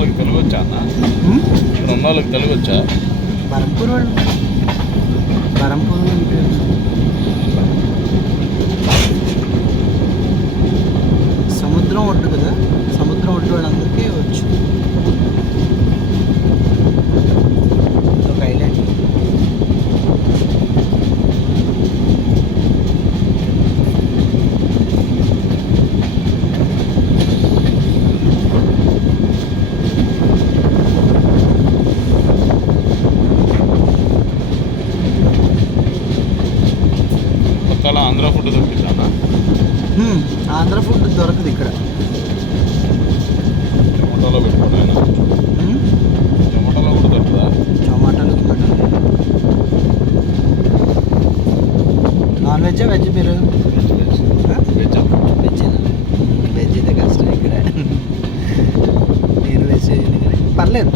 వాళ్ళకి తెలుగు వచ్చా అన్న? ఇక్కడ ఉన్న వాళ్ళకి తెలుగు వచ్చా? బరంపూర్ వాళ్ళు బరంపూర్ అంటే సముద్రం ఒడ్డు కదా, సముద్రం ఒడ్డు వాళ్ళందరికీ వచ్చు. ఒక ఐలాండ్. కొత్తలో ఆంధ్ర ఫుడ్ దొరికిందా? ఆంధ్ర ఫుడ్ దొరకదు ఇక్కడ. టమాటాలో పెట్టుకున్నాను. టమాటాలో కూడా దొరుకుతుందా? టమాటాలు నాన్ వెజ్ వెజ్ మీరు? వెజ్ వెజ్ అయితే కష్టం ఇక్కడ. నేను వెజ్ పర్లేదు,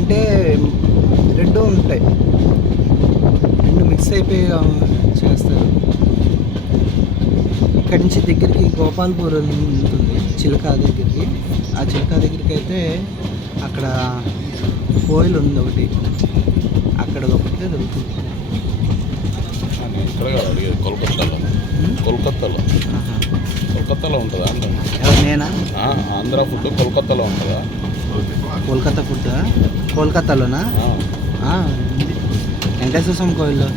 అంటే రెండు ఉంటాయి, రెండు మిక్స్ అయిపోయి చేస్తారు. ఇక్కడి నుంచి దగ్గరికి గోపాల్పూర్ ఉంటుంది, చిలకా దగ్గరికి. ఆ చిలకా దగ్గరికి అయితే అక్కడ కోయిల్ ఉంది ఒకటి, అక్కడ ఒకటే దొరుకుతుంది. ఇక్కడ అడిగేది కోల్కత్తాలో. కోల్కత్తాలో ఉంటుందా అంటే? నేనా? ఆంధ్ర ఫుడ్ కోల్కత్తాలో ఉంటుందా? కోల్కత్తా ఫుడ్ కోల్కత్తాలోనా? వెంకటేశ్వర స్వామి కోయిల్లో.